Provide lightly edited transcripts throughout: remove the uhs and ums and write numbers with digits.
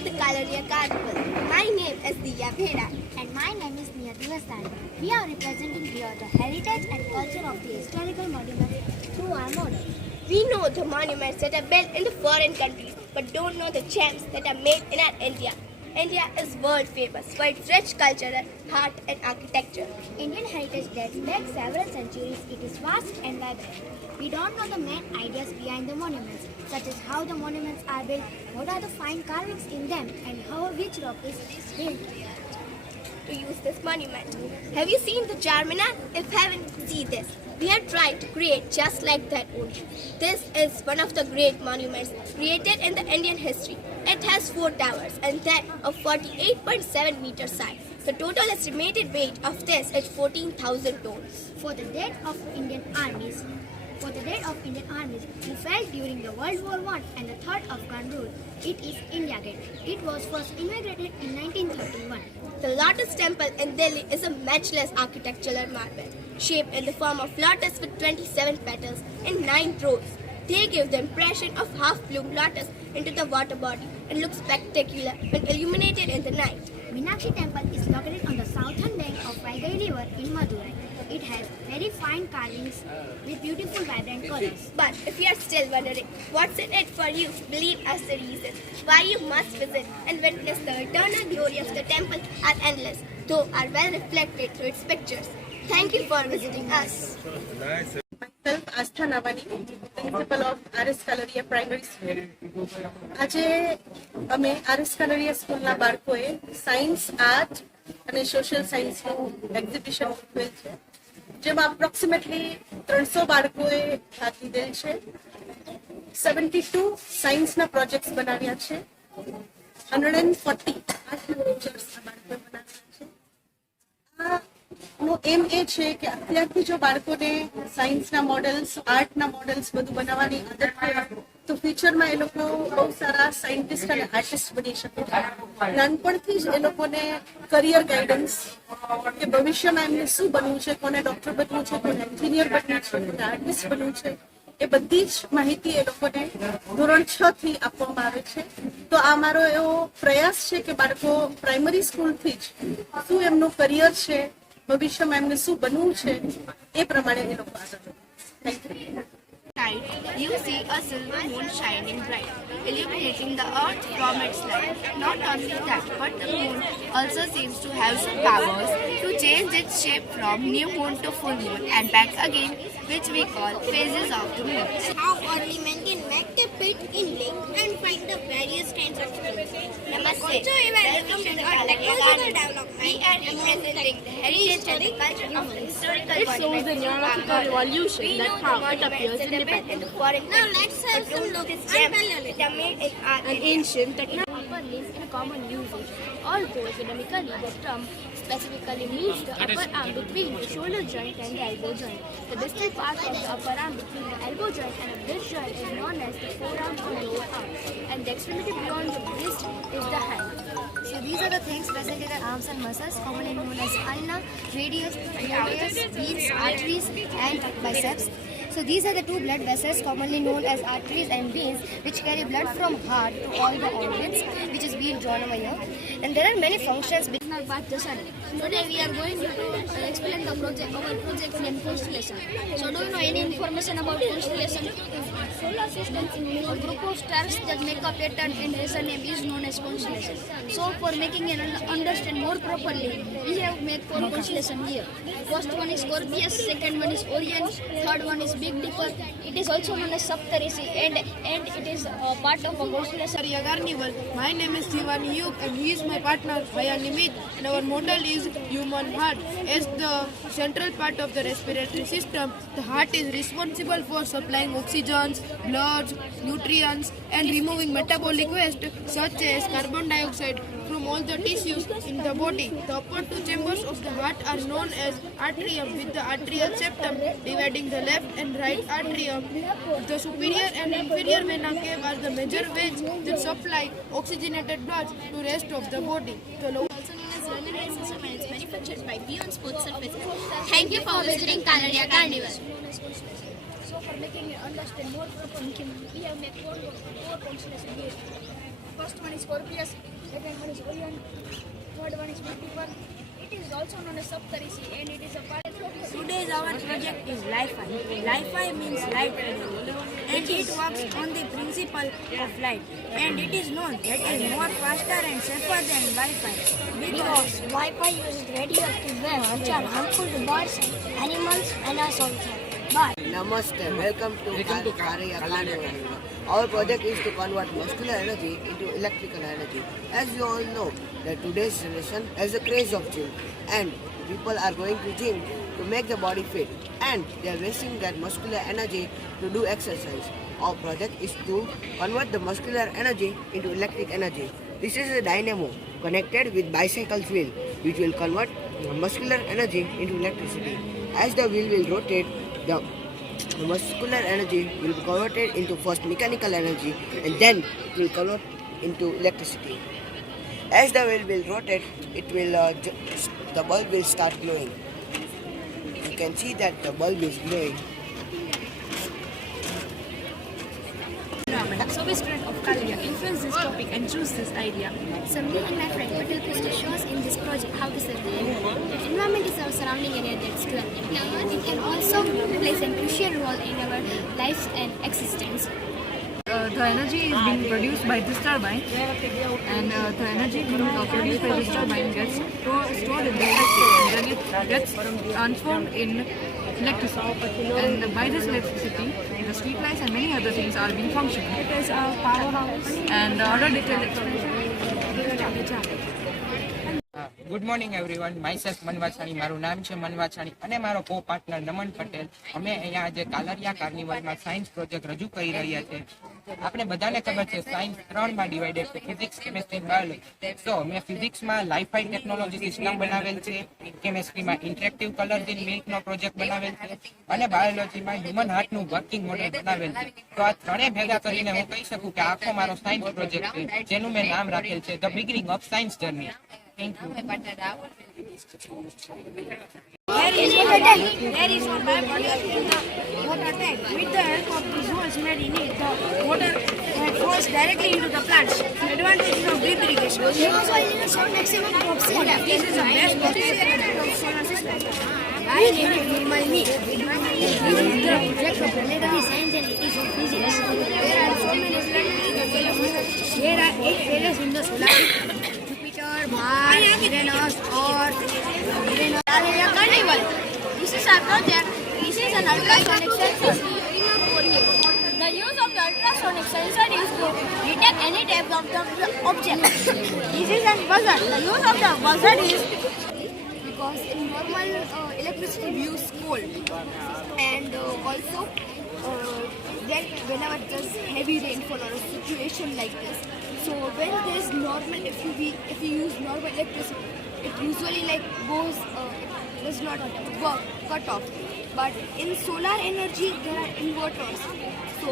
to the Kalaria CARNIVAL. My name is Diya Bheda. And my name is Niyati Vasani. We are representing here the heritage and culture of the historical monuments through our model. We know the monuments that are built in the foreign countries, but don't know the gems that are made in our India. India is world famous for its rich culture, art and architecture. Indian heritage dates back several centuries. It is vast and vibrant. We don't know the main ideas behind the monuments, such as how the monuments are built, what are the fine carvings in them, and how which rock is built to use this monument. Have you seen the Charminar? If haven't, see this. We have tried to create just like that only. This is one of the great monuments created in the Indian history. It has 4 towers and that of 48.7 meters high. The total estimated weight of this is 14,000 tons. for the dead of Indian armies. Who fell during the World War I and the Third Afghan rule. It is India Gate. It was first inaugurated in 1931. The Lotus Temple in Delhi is a matchless architectural marvel, shaped in the form of lotus with 27 petals in 9 rows. They give the impression of half-bloomed lotus into the water body and look spectacular when illuminated in the night. Meenakshi Temple is located on the southern bank of Vaigai River in Madurai. It has very fine carvings with beautiful vibrant colors. But if you are still wondering what's in it for you, believe us the reasons why you must visit and witness the eternal glory of the temple are endless, though are well reflected through its pictures. Thank you for visiting us. Myself, Astha Navani, principal of Smt.R.S.Kalaria Primary School. આજે અમે R.S.Kalaria સ્કૂલના બાળકોએ science, art અને social સાયન્સનું exhibition ગોઠવેલ છે, જેમાં approximately 300 બાળકોએ ભાગ લીધેલ છે. 72 સાયન્સના પ્રોજેક્ટ્સ બનાવ્યા છે. 140 આર્ટના ટીચર્સ આ બાળકોએ બનાવ્યા છે. નો એમ એ છે કે અત્યારથી જો બાળકોને સાયન્સના મોડલ્સ, આર્ટના મોડલ્સ બધું બનાવવાની આદત થાય તો ફ્યુચરમાં એ લોકો બહુ સારા સાયન્ટિસ્ટ અને આર્ટિસ્ટ બની શકે છે. નાનપણથી જ એ લોકોને કરિયર ગાઈડન્સ કે ભવિષ્યમાં એમને શું બનવું છે, કોને ડોક્ટર બનવું છે, કોને એન્જિનિયર બનવું છે, કોને આર્ટિસ્ટ બનવું છે, એ બધી જ માહિતી એ લોકોને ધોરણ 6 થી આપવામાં આવે છે. તો આ મારો એવો પ્રયાસ છે કે બાળકો પ્રાઇમરી સ્કૂલથી જ શું એમનું કરિયર છે, ભવિષ્યમાં એમને શું બનવું છે, એ પ્રમાણે એ લોકો આગળ વધે. Thank you. Night, you see a silver moon shining bright, illuminating the earth from its light. Not only that, but the moon also seems to have some powers to change its shape from new moon to full moon and back again, which we call phases of the moon. How only men can make the pit in lake and find the various kinds of things. Namaste. Also evaluation or technological development. We are representing the heritage and the culture of the historical It shows the geological evolution, that how it appears independent. Now let's have some look and tell They are made in art. An ancient technology. Upper limbs in common usage. Although academically the term specifically means the upper arm between the shoulder joint and the elbow joint. The distal part of the upper arm between the elbow joint and the wrist joint is known as the forearm or lower arm, and the extremity beyond the wrist is the hand. So these are the things present in the arms and muscles, commonly known as ulna, radius, radius, veins, arteries, and biceps. So these are the 2 blood vessels commonly known as arteries and veins, which carry blood from heart to all the organs, which is being drawn over here. And there are many functions. Today we are going to explain the project, our project named Constellation. So do you know any information about Constellation? Solar system is a group of stars that make a pattern and reason name is known as Constellation. So for making it understand more properly, we have made 4 constellation here. First one is Scorpius, second one is Orion, third one is Big Dipper. It is also known as Smt.R.S.Kalaria and it is part of a constellation. Kalaria CARNIVAL. My name is Shivani Yug and he is my partner Bhaya Nimit, and our model is human heart. As the central part of the respiratory system, the heart is responsible for supplying oxygen, blood, nutrients and removing metabolic waste such as carbon dioxide from all the tissues in the body. The upper 2 chambers of the heart are known as atrium, with the atrial septum dividing the left and right atrium. The superior and inferior vena cava are the major veins that supply oxygenated blood to rest of the body. The lower Also known as runaway system and it's manufactured by Beyond Sports Surfaces. Thank you for visiting Kalaria CARNIVAL. So for making it understand more properly, we have made 4 constellation here. First one is Scorpius, second one is Orion, third one is Multiple. It is also known as Smt.R.S. and it is a part of Today's our project is Li-Fi. Li-Fi means light energy and it works on the principle of light, and it is known that it is more faster and safer than Wi-Fi because Wi-Fi uses radioactive waves which are harmful to birds, animals and us also. But Namaste, welcome to Kalaria CARNIVAL. Our project is to convert muscular energy into electrical energy. As you all know, that today's generation has a craze of gym, and people are going to gym to make the body fit, and they are wasting that muscular energy to do exercise. Our project is to convert the muscular energy into electric energy. This is a dynamo connected with bicycle's wheel, which will convert muscular energy into electricity. As the wheel will rotate, the muscular energy will be converted into first mechanical energy, and then it will convert into electricity. As the wheel will rotate, it will the bulb will start glowing. You can see that the bulb is glowing. So we student of Kalaria influence this topic and choose this idea. so me and my friend will help us to show us in this project how to save the environment. The environment is our surrounding area that's to it can also plays a crucial role in our lives and existence. The energy is being produced by this turbine, and the energy being produced by this turbine gets stored in the factory, and then it gets transformed in electricity. And by this electricity, the street lights and many other things are being functional. It is a powerhouse. And other detailed explanation. Good morning everyone, myself Manvachhani, મારું નામ છે મનવાછાણી અને મારો કો partner નમન પટેલ. અમે અહીંયા આજે કાલરિયા કાર્નિવલમાં સાયન્સ પ્રોજેક્ટ રજૂ કરી રહ્યા છે. આપણે બધાને ખબર છે સાયન્સ 3 માં ડિવાઇડેડ છે, ફિઝિક્સ, કેમેસ્ટ્રી, બાયોલોજી. તો મેં ફિઝિક્સમાં લાઈફાઈ ટેકનોલોજી સિસ્ટમ બનાવેલ છે, કેમેસ્ટ્રીમાં ઇન્ટરેક્ટિવ કલર્સ ઇન મિલ્કનો પ્રોજેક્ટ બનાવેલ છે અને બાયોલોજીમાં હ્યુમન હાર્ટનું વર્કિંગ મોડેલ બનાવેલ છે. તો આ ત્રણેય ભેગા કરીને હું કહી શકું કે આખો મારો સાયન્સ પ્રોજેક્ટ છે, જેનું મેં નામ રાખેલ છે the beginning of science journey. Thank you. there is one byproduct in the water tank. With the help of these holes made in it, the water flows directly into the plants. The advantages of drip irrigation. This is the best possible of solar system. I name it normal me. This is the project of planetary science and it is of physics. There are so many planets. There are 8 planets in the solar system. Jupiter, Mars, Uranus, Earth, Kalaria CARNIVAL. This is our project. This is an ultrasonic sensor. The use of the ultrasonic sensor is to detect any type of the object. This is a buzzer. The use of the buzzer is because in normal electricity we use cold, and also then whenever there's heavy rainfall or a situation like this. So when there's normal, if you use normal electricity, it usually like goes, it does not work, cut off. But in solar energy, there are inverters. So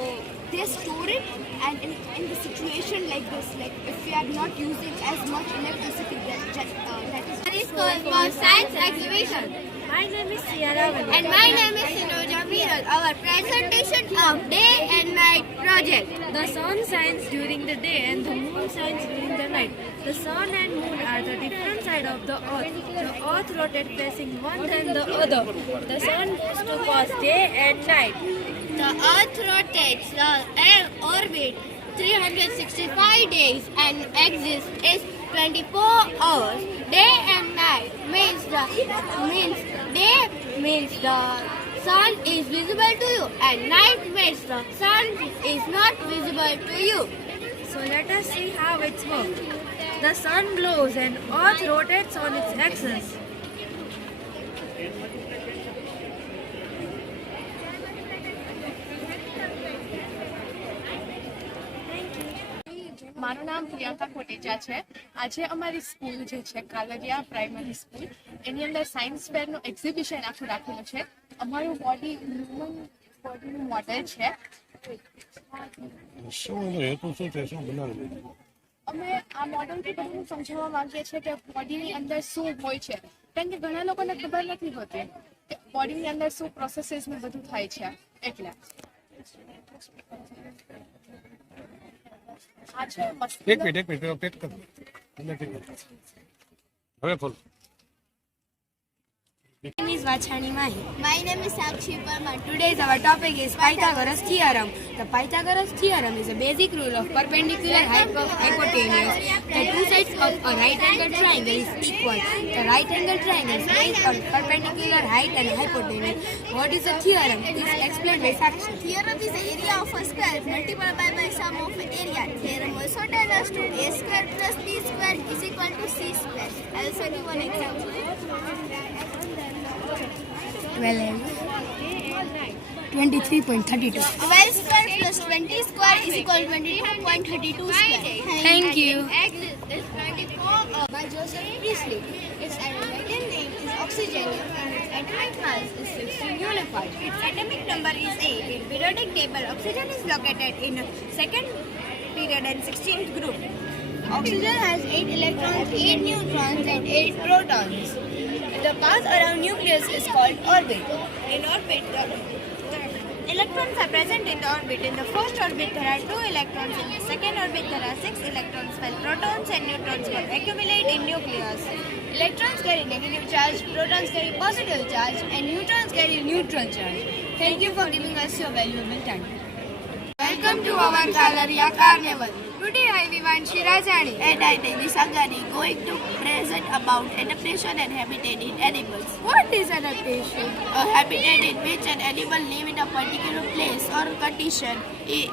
they store it, and in the situation like this, like if we are not using as much electricity, that is called for science exhibition. my name is Sierra And my name is Sinoja Miral. Our presentation of day and night project. The sun shines during the day and the moon shines during the night. The sun and moon are the different sides of the earth. The earth rotates facing one and the other. The sun goes to cause day and night. The earth rotates the orbit 365 days and exists is 24 hours. Day and night means day means the sun is visible to you, and night means the sun is not visible to you. So let us see how it works. The sun glows and earth rotates on its axis. મારું નામ પ્રિયંકા કોટેચા છે. આજે અમારી school જે છે Kalariya primary school, એની અંદર science ફેરનું exhibition આખું રાખેલું છે. અમારું બોડી હ્યુમન બોડીનું મોડેલ છે. અમે આ મોડેલથી બધાને સમજાવવા માંગીએ છીએ કે બોડીની અંદર શું હોય છે, કારણ કે ઘણા લોકોને ખબર નથી હોતી કે બોડીની અંદર શું પ્રોસેસીસ ને બધું થાય છે. એટલે આ છે એક મિનિટ પેટ કરો હવે બોલો. My name is Vachani Mahi. My name is Sakshi Parmar. Today's our topic is Pythagoras theorem. The Pythagoras theorem is a basic rule of perpendicular hypotenuse. The two sides of a right angle triangle is equal. The right angle triangle is based on perpendicular height and hypotenuse. What is a theorem? Is explained by Sakshi. Theorem is the area of a square multiplied by sum of area. Theorem also tells us to a square plus b square is equal to c square. I also give one example. 23.32. 12 square plus 20 square is equal to 22.32 square. Thank you. Is 94 by Joseph Priestley. Its Latin name is oxygen and its atomic mass is 16 unified. Its atomic number is 8. In periodic table, oxygen is located in second period and 16th group. Oxygen has 8 electrons, 8 neutrons and 8 protons. The path around nucleus is called orbit. In orbit, the electrons are present in the orbit. In the first orbit, there are 2 electrons. In the second orbit, there are 6 electrons, while protons and neutrons can accumulate in nucleus. Electrons carry negative charge, protons carry positive charge, and neutrons carry neutral charge. Thank you for giving us your valuable time. Welcome to our Kalaria CARNIVAL. Today I Vivan Shirajani And I, Devi Sangani, going to present about adaptation and habitat in animals. What is adaptation? A habitat in which an animal lives in a particular place or condition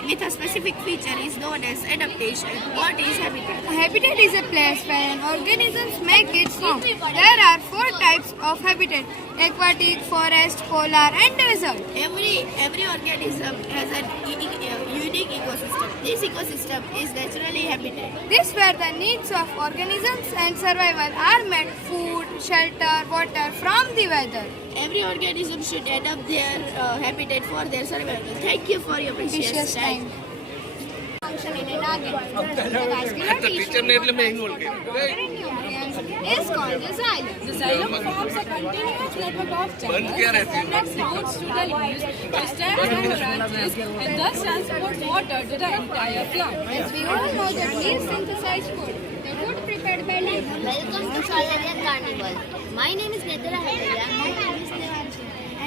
with a specific feature is known as adaptation. What is habitat? A habitat is a place where an organisms make its home. There are 4 types of habitat: aquatic, forest, polar and desert. Every organism has a unique ecosystem. This ecosystem is naturally habitat. This where the needs of organisms and survival are met: food, shelter, water from the weather. Every organism should adapt their habitat for their survival. Thank you for your precious time. Function in an organ. The vascular tissue is called the xylem. The xylem forms a continuous network of channels that connects roots to the leaves, which stems and branches, and thus transports water to the entire plant. As we all know that leaves synthesize food. The food prepared by leaves. Welcome to Kalaria CARNIVAL. My name is Kalaria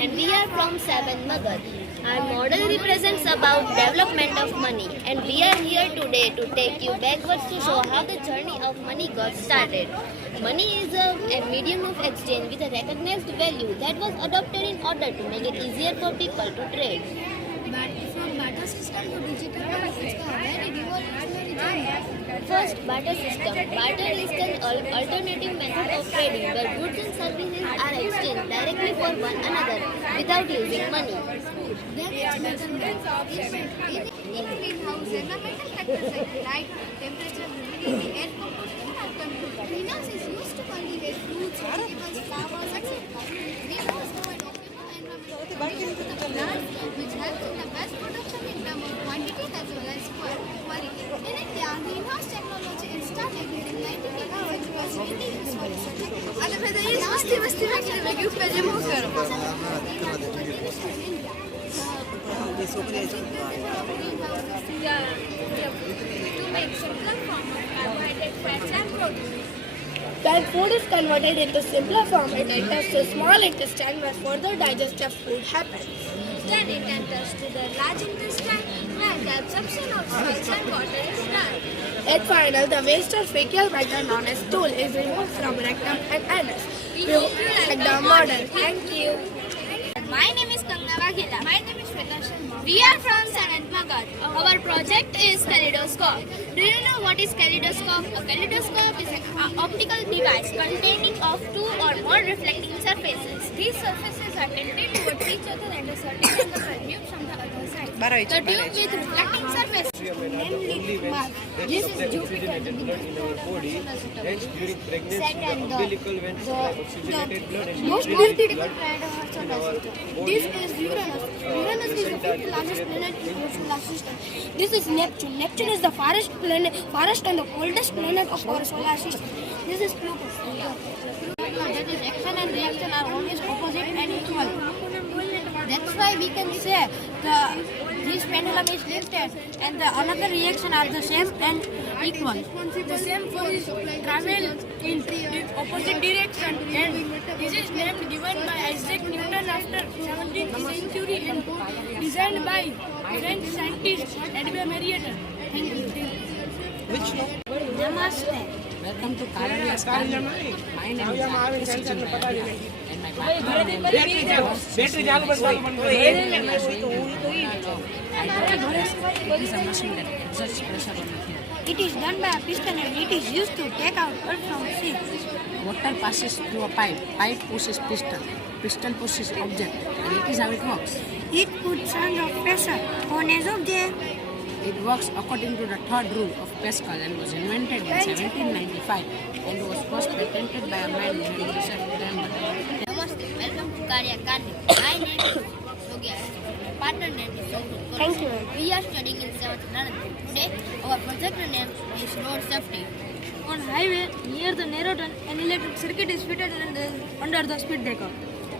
and we are from Smt.R.S.Kalaria. Our model represents about development of money, and we are here today to take you backwards to show how the journey of money got started. Money is a medium of exchange with a recognized value that was adopted in order to make it easier for people to trade. From barter system to digital currency, it's a very revolutionary journey. First, barter system. Barter is an alternative method of trading where goods and services are exchanged directly for one another without using money. Then it's measurement. In greenhouse, environmental factors like light, temperature, humidity, air composition are controlled. Greenhouse is used to cultivate fruits, vegetables, flowers, etc. Greenhouse provide optimal environmental conditions to the plants, which helps in the best production in terms of quantity as well as quality. In India, greenhouse technology is started during 1980s and was mainly used for research. To make simpler form of carbohydrate, fats and protein. When food is converted into simpler form, it enters the small intestine where further digestive food happens. Then it enters to the large intestine where the absorption of salts and water is done. At final, the waste or fecal matter known as stool is removed from rectum and anus. You like the model. Thank you. My name is Kangna Vaghela. My name is Shweta Sharma. We are from Smt.R.S.Kalaria. Our project is kaleidoscope. Do you know what is kaleidoscope? A kaleidoscope is an optical device containing of 2 or more reflecting surfaces. These surfaces are tilted towards each other and a certain angle are viewed from the other side. The tube with reflecting surface, namely Mars. This is Jupiter, the biggest most beautiful planet of our solar system. This is Uranus. Uranus is the 5th largest planet in our solar system. This is Neptune. Neptune is the farthest and the coldest planet of our solar system. This is Pluto. That is action and reaction are always opposite and equal. That's why we can say the this pendulum is lifted and the another reaction are the same and equal. The same force travel in opposite direction and this is named given by Isaac Newton after 17th century and designed by French scientist Edward Marriott. Thank you. Namaste. Welcome to Kalaria CARNIVAL. My name is Smt.R.S.Kalaria and my partner It is a machine that exerts pressure on the air. It is done by a piston and it is used to take out earth from sea. Water passes through a pipe. Pipe pushes piston. Piston pushes object. And it is how it works. It puts tons of pressure on an object. It works according to the third rule of Pascal and was invented in 1795 and was first patented by a man named Joseph Greenberg. Namaste. Welcome to Kalaria CARNIVAL. My name is Junagadh. My partner name is Smt.R.S.Kalaria. Thank you. We are studying in 7th Junagadh. Today, our project name is road safety. On highway near the narrow turn, an electric circuit is fitted under the speed breaker.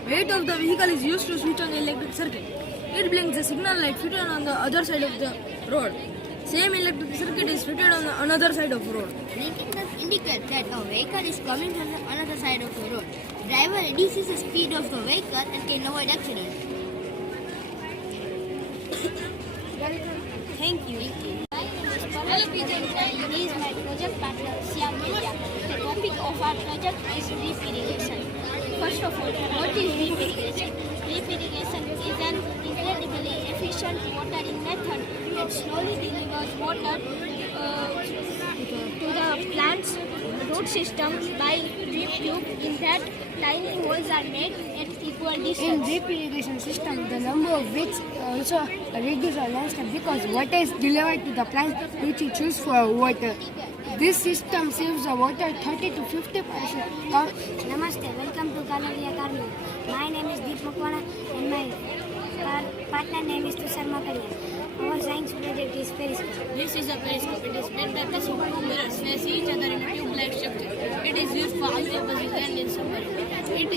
Weight of the vehicle is used to switch on the electric circuit. It blinks the signal light fitted on the other side of the road. Same electric circuit is fitted on the another side of the road. Blinking does indicate that a vehicle is coming from the other side of the road. Driver reduces the speed of the vehicle and can avoid accident. Thank you. Hello Pigeons, and he is my project partner Smt.R.S.Kalaria. The topic of our project is drip irrigation. First of all, what is drip irrigation? Drip irrigation is an incredibly efficient watering method that slowly delivers water to the plant's root system by drip tube. In that, tiny holes are made at equal distance. In drip irrigation system, the number of which also reduces our landscape because water is delivered to the plants which you choose for water. This system saves the water 30 to 50%. Namaste, welcome to Kalaria CARNIVAL. My name is Deep Makwana and my partner name is Smt.R.S.Kalaria. Our science project is periscope. This is a periscope. It is made by placing two mirrors face each other in a tube-like structure. It is used for octopuses and in submarine. It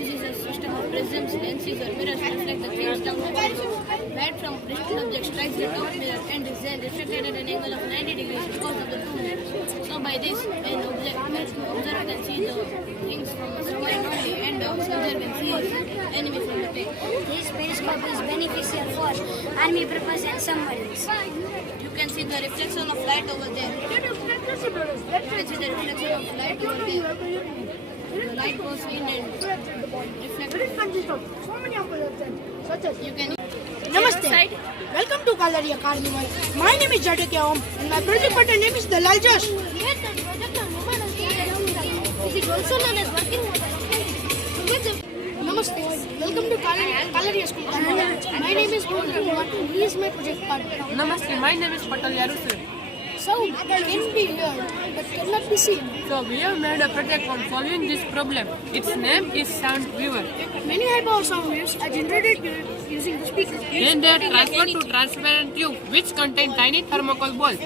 uses a system of prisms, lenses, or mirrors to reflect the things down the periscope. Light from a distant object strikes the top mirror and is then reflected at an angle of 90 degrees because of the two mirrors. So by this, an observer can see the things from a submarine only, and the observer can see enemy from the tail. This periscope is beneficial for army purpose and submarines. You can see the reflection of light over there. You can see the reflection of light over there. The light goes in and reflects. You can. Namaste. Welcome to Kalaria CARNIVAL. My name is Junagadh and my project partner name is Dalal Josh. Here the project on women is it also known as working water. Namaste. Welcome to Kalaria School CARNIVAL. My name is Mohan. He is my project partner. Namaste, my name is Patel Yarusri. Sound can be heard but cannot be seen. So we have made a project on solving this problem. Its name is Sound Viewer. Many high-power sound waves are generated using the speakers. Then they are transferred to transparent tube which contain tiny thermocol balls.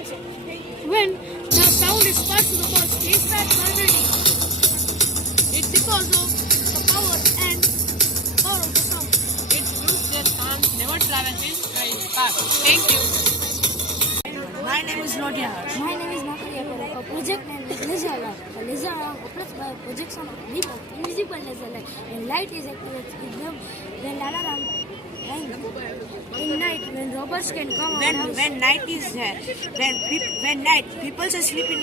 When the sound is passed to the balls, they start vibrating. It's because of the power of the sound. It proves that sound never travels in fast. Thank you. My name is Nodia. My name is Natalia. A project name is laser alarm. A laser alarm operates by a projection of beam of invisible laser light. When light is activated, when alarm in night, when robbers can come When night is there, when night people are sleeping.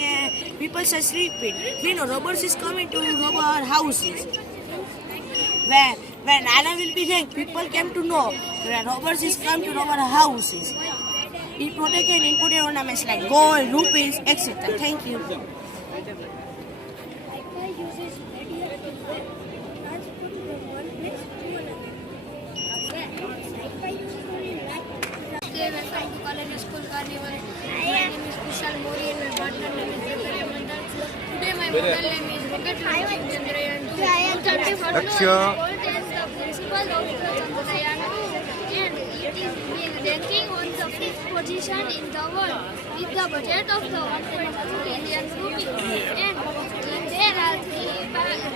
When robbers is coming to rob our houses. When alarm will be rang, people came to know when robbers is come to rob our houses. It protected important ornaments like gold, rupees, etc. Thank you. Welcome to Kalaria School CARNIVAL. My name is Kushal Mori and my partner name is Kalaria Mandal. Today my model name is Rocket Launching Chandrayaan 2. Volt is the principal of Chandrayaan 2 and it is being ranking on the 5th position in the world with the budget of the 1.2 billion rupees. And there are three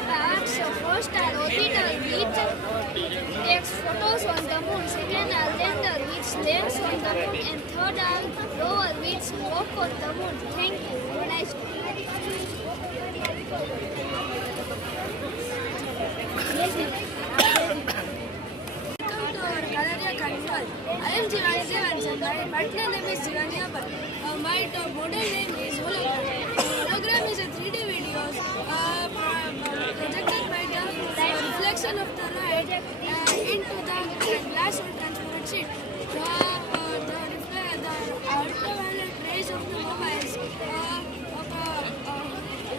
parts. First are orbital, which takes photos on the moon. Second are lander, which lands on the moon. And third are rover, which walk on the moon. Thank you. Have a nice day. Welcome to our Kalaria CARNIVAL. I am Jivani Devansan. My partner name is Jivani Abad. My model name is Hologram. Hologram is a 3D videos projected by the reflection of the light into the glass or transparent sheet. The ultraviolet rays of the mobiles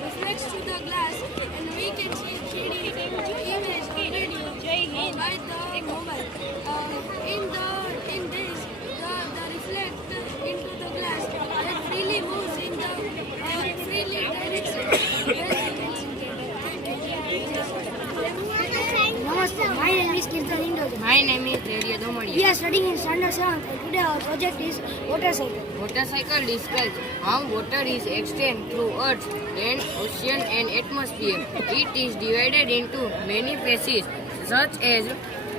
reflects to the glass, and we can see 3D image or video by the mobile. In this, the reflect into the glass that freely moves in the freely direction. Namaste. My name is Kirtan Indoja. My name is Deria Domani. We are studying in Standard 7. Today our project is water cycle. Water cycle describes how water is extended through Earth, land, ocean and atmosphere. It is divided into many phases such as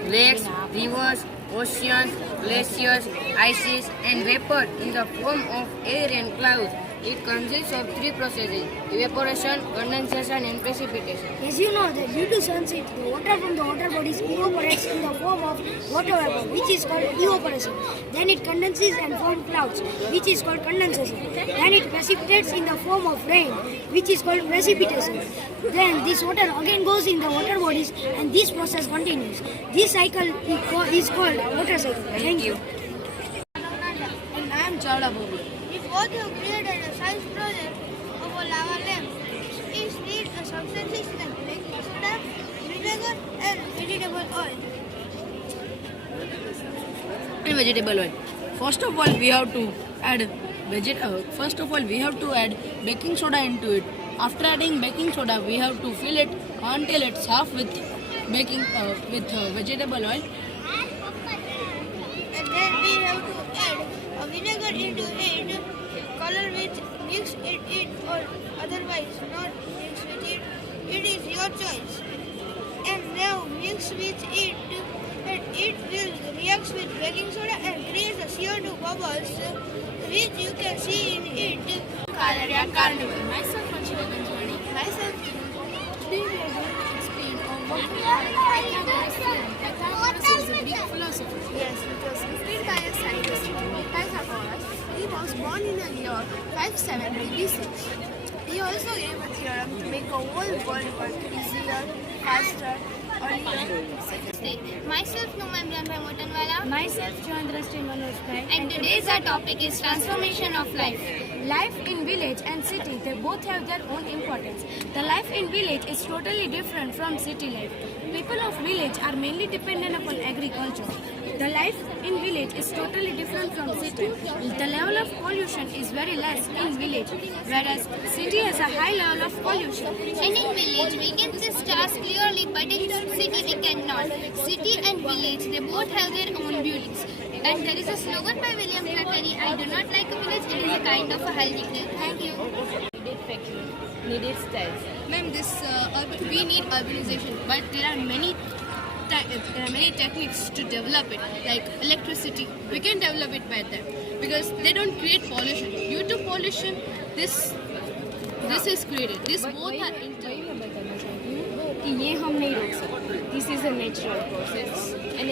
lakes, rivers, oceans, glaciers, ices and vapor in the form of air and clouds. It consists of three processes: evaporation, condensation and precipitation. As you know that due to sunset, the water from the water bodies evaporates in the form of water vapor, which is called evaporation. Then it condenses and forms clouds, which is called condensation. Then it precipitates in the form of rain, which is called precipitation. Then this water again goes in the water bodies and this process continues. This cycle is called water cycle. Thank you. And I am Chawda Bobi. We both have created a science project of a lava lamp. It needs a substances like baking soda, vinegar and vegetable oil. Vegetable oil. First of all, we have to add baking soda into it. After adding baking soda, we have to fill it until it's half with vegetable oil. And then we have to add a vinegar into it, color which mix it or otherwise not mix with it. It is your choice. And now mix with it, and it will react with baking soda and create the CO2 bubbles which you can see in it. Kalaria CARNIVAL. Myself, Manshika Ganjwani. Myself, today we are going to explain on what Pythagoras theorem. Pythagoras is a Greek philosopher. Yes, it was invented by a scientist named Pythagoras. He was born in the year 570 BC. He also gave a theorem to make a whole world work easier, faster, earlier. Myself, Numan Brahma Motanwala. Myself, Chandra Manoj Bhai. And today's our topic is transformation of life. Life in village and city, they both have their own importance. The life in village is totally different from city life. People of village are mainly dependent upon agriculture. The life in village is totally different from city. The level of pollution is very less in village, whereas city has a high level of pollution. And in village we can see stars clearly, but in city we cannot. City and village, they both have their own beauties. And there is a slogan by William Flattery, I do not like a village, it is a kind of a healthy place. Thank you. Needed factory, needed styles. Ma'am, we need urbanization, but there are many techniques to develop it, like electricity. We can develop it by them because they don't create pollution. Due to pollution, this is created. This both are interlinked. कि ये हम नहीं रोक सकते. This is a natural process and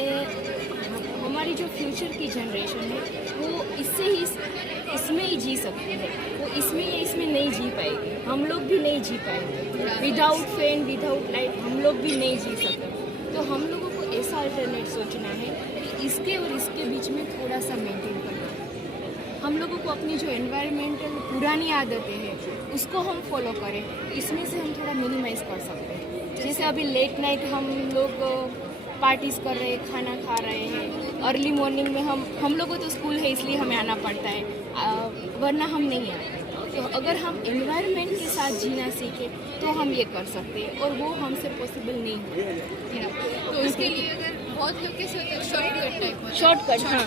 हमारी जो future की generation है वो इसमें ही जी सकती है. वो इसमें नहीं जी पाएगी. हम लोग भी नहीं जी पाएंगे. विदाउट फैन, विदाउट लाइट हम लोग भी नहीं जी सकते. तो हम लोगों को ऐसा अल्टरनेट सोचना है कि इसके और इसके बीच में थोड़ा सा मेंटेन करना है. हम लोगों को अपनी जो एनवायरमेंटल पुरानी आदतें हैं उसको हम फॉलो करें. इसमें से हम थोड़ा मिनिमाइज कर सकते हैं. जैसे अभी लेट नाइट हम लोग पार्टीज कर रहे हैं, खाना खा रहे हैं. अर्ली मॉर्निंग में हम लोगों तो स्कूल है इसलिए हमें आना पड़ता है, वरना हम नहीं आते. तो अगर हम एनवायरनमेंट के साथ जीना सीखें तो हम ये कर सकते हैं और वो हमसे पॉसिबल नहीं है. तो इसके लिए अगर बहुत लोग के साथ शॉर्टकट टाइप होता है। Shortcut, हाँ।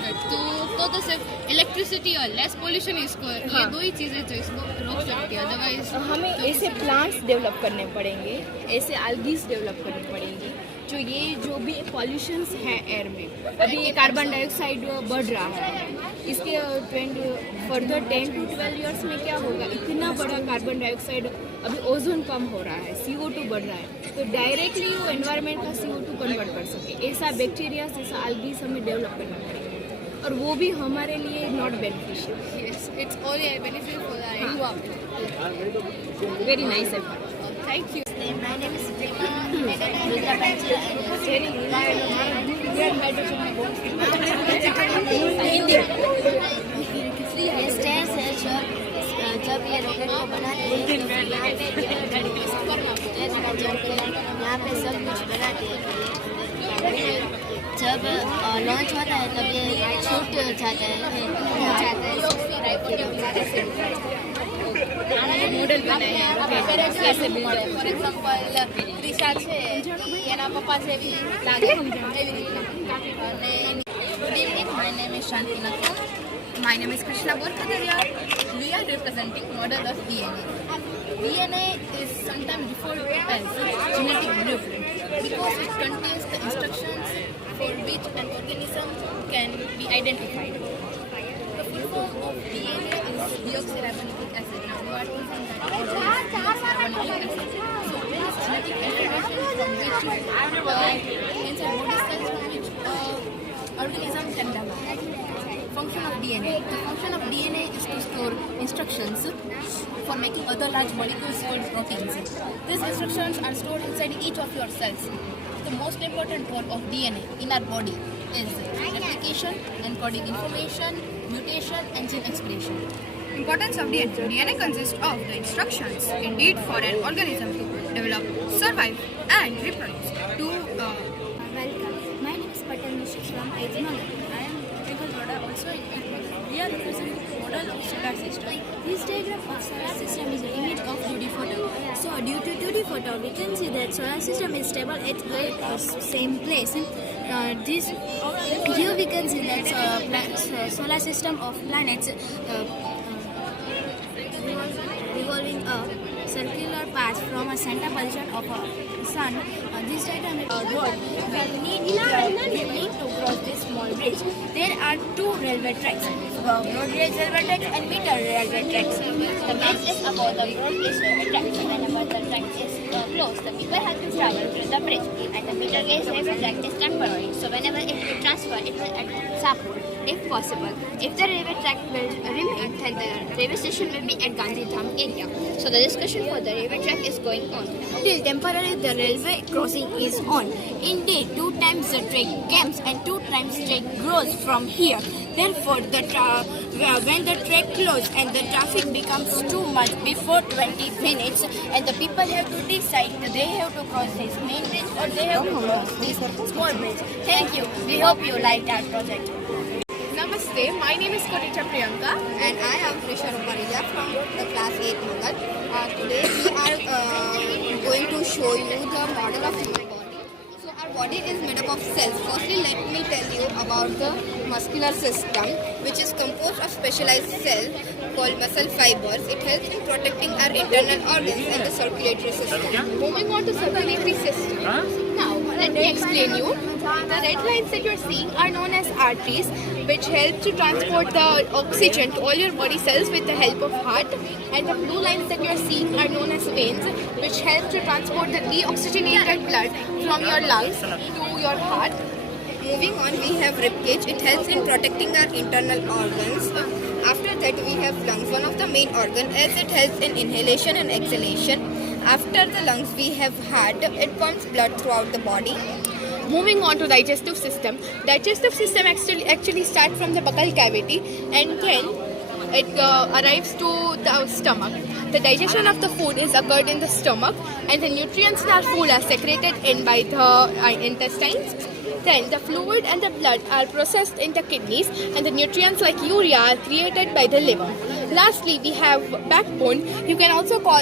तो सिर्फ इलेक्ट्रिसिटी और लेस पोल्यूशन इसको ये दो ही चीज़ें जो इसको रोक सकती है, अदरवाइज हमें ऐसे प्लांट्स डेवलप करने पड़ेंगे, ऐसे algae डेवलप करनी पड़ेंगी जो ये जो भी पॉल्यूशंस है एयर में, अभी ये कार्बन डाइऑक्साइड बढ़ रहा है, इसके फर्दर 10 to 12 ईयर्स में क्या होगा, इतना बड़ा कार्बन डाइऑक्साइड, अभी ओजोन कम हो रहा है, CO2 बढ़ रहा है, तो डायरेक्टली वो एनवायरनमेंट का CO2 कन्वर्ट कर सके, ऐसा बैक्टीरिया ऐसा algae हमें डेवलप करना पड़ेगा, और वो भी हमारे लिए not beneficial. It's only benefit for the environment. Very nice effort, thank you. My name is ये स्टेयर्स है जब ये रॉकेट को बनाते हैं तो यहाँ पे यहाँ पे सब कुछ बनाते हैं। जब लॉन्च होता है तब ये छूट जाता है મોડેલ બનાવ્યા कैसे बिल्ड है। ફોર એક્ઝામ્પલ ત્રિષા છે, એના પપ્પા છે એવી લાગે એવી રીતના। અને good evening, my name is Shantinath. My name is Smt.R.S.Kalaria. We are representing model of DNA. DNA is sometimes referred to as genetic blueprint because it contains the instructions for which an organism can be identified. The full form of DNA is deoxyribonucleic acid. Now, you are thinking that deoxyribonucleic acid. So, this is genetic information from which inside body cells from which organism can develop. Function of DNA. The function of DNA is to store instructions for making other large molecules called proteins. These instructions are stored inside each of your cells. The most important role of DNA in our body is replication, encoding information, mutation, and gene expression. Importance of DNA. DNA consists of the instructions indeed for an organism to develop, survive, and reproduce. Welcome. My name is Patel Mishra from Junagadh. I am also in We are representing the model of solar system. This diagram of solar system is an image of 2D photo. So due to 2D photo, we can see that solar system is stable at the same place. Here we can see that solar system of planets revolving a circular path from a center position of a sun. This diagram is road. We need to cross this small bridge. There are two railway tracks, broad gauge railway tracks and meter railway tracks. The bridge is above the broad gauge railway tracks. Whenever the track is closed, the people have to travel through the bridge, and the meter gauge railway track is temporary. So whenever it will transfer, it will at Sapur, if possible. If the railway track will remain, then the railway station will be at Gandhidham area. So the discussion for the railway track is going on. Till temporarily the railway crossing is on. Indeed, 2 times the track comes and 2 times track grows from here. Therefore, when the track closes and the traffic becomes too much before 20 minutes, and the people have to decide that they have to cross this main bridge or they have to cross this small bridge. Thank you. We hope you liked our project. Namaste, my name is Kalaria Priyanka and I am Junagadh from the class 8 model. Today we are going to show you the model of human body. So our body is made up of cells. Firstly, let me tell you about the muscular system, which is composed of specialized cells called muscle fibers. It helps in protecting our internal organs and the circulatory system. Moving on to circulatory system. Now, let me explain you. The red lines that you are seeing are known as arteries, which help to transport the oxygen to all your body cells with the help of heart. And the blue lines that you are seeing are known as veins, which help to transport the deoxygenated blood from your lungs to your heart. Moving on, we have ribcage. It helps in protecting our internal organs. After that, we have lungs, one of the main organs, as it helps in inhalation and exhalation. After the lungs, we have heart. It pumps blood throughout the body. Moving on to digestive system. Digestive system actually starts from the buccal cavity and then it arrives to the stomach. The digestion of the food is occurred in the stomach and the nutrients in our food are secreted in by the intestines. Then the fluid and the blood are processed in the kidneys and the nutrients like urea are created by the liver. Lastly, we have backbone. You can also call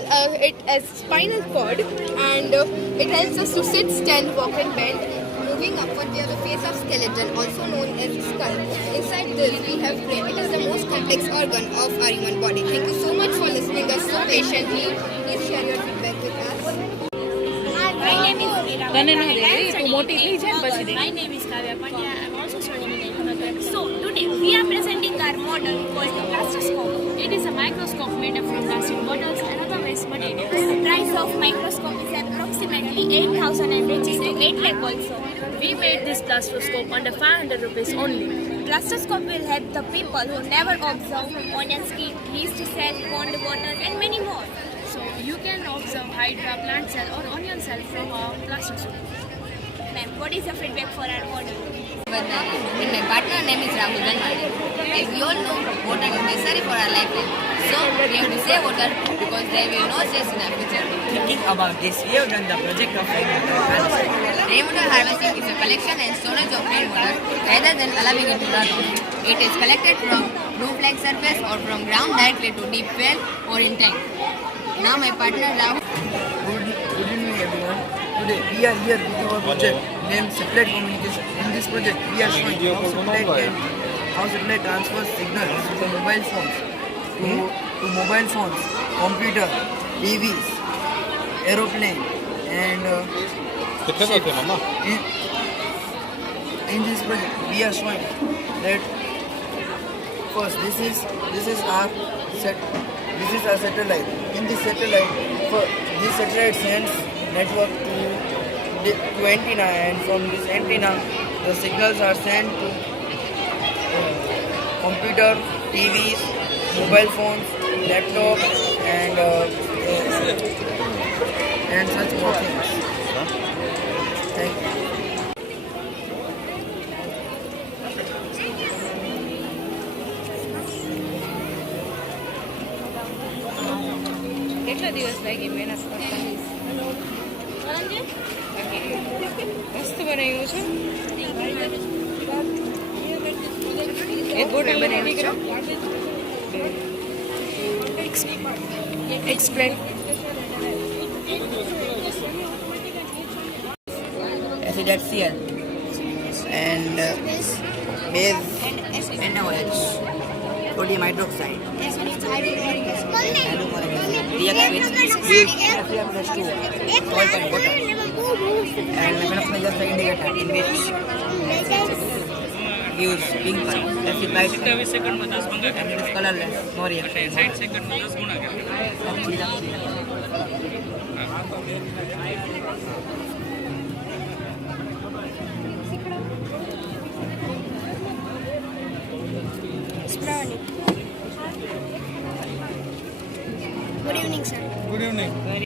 it as spinal cord and it helps us to sit, stand, walk and bend. Moving upward, we have the case of skeleton, also known as skull. Inside this, we have brain. It is the most complex organ of our human body. Thank you so much for listening us so patiently. Please share your feedback with us. My name is My name is Kavya Pandya. I'm also studying in Junagadh. So today we are presenting our model called the plastiscope. It is a microscope made up from plastic bottles and other waste materials. The price of microscope is approximately 8,000 and reaches to 8 lakh also. We made this plastiscope under 500 rupees only. Plastiscope will help the people who never observe onion skin, yeast cell, pond water and many more. So you can observe hydra, plant cell or onion cell from our plastiscope. Ma'am, what is your feedback for our model? And my partner name is Rahul Ganwadi. As we all know, water is necessary for our life. So we have to save water because there will be no stress in our future. Thinking about this, we have done the project of rainwater harvesting. Rainwater harvesting is a collection and storage of rainwater rather than allowing it to run off. It is collected from roof-like surface or from ground directly to deep well or in tank. Now my partner Rahul. Good evening everyone. Today we are here with our project named Satellite Communication. In this project we are showing how satellite transfers signals from mobile phones to mobile phones, computer, TVs, aeroplane and ships. In this project we are showing that first this is our satellite. In this satellite, this satellite sends network to antenna, and from this antenna, the signals are sent to computer, TVs, mobile phones, laptops, and such more things. Thank you. કેટલા દિવસ લાગી મહેનત કરતા મસ્ત બનાવ્યું છે એક bottle બનાવી છે explain acid HCl and base NaOH, sodium hydroxide, react with Fe+2, salt and water, and methanol indicator in which gives pink color. That's it, right? And it is colorless, no reaction. Good evening, sir. Good evening.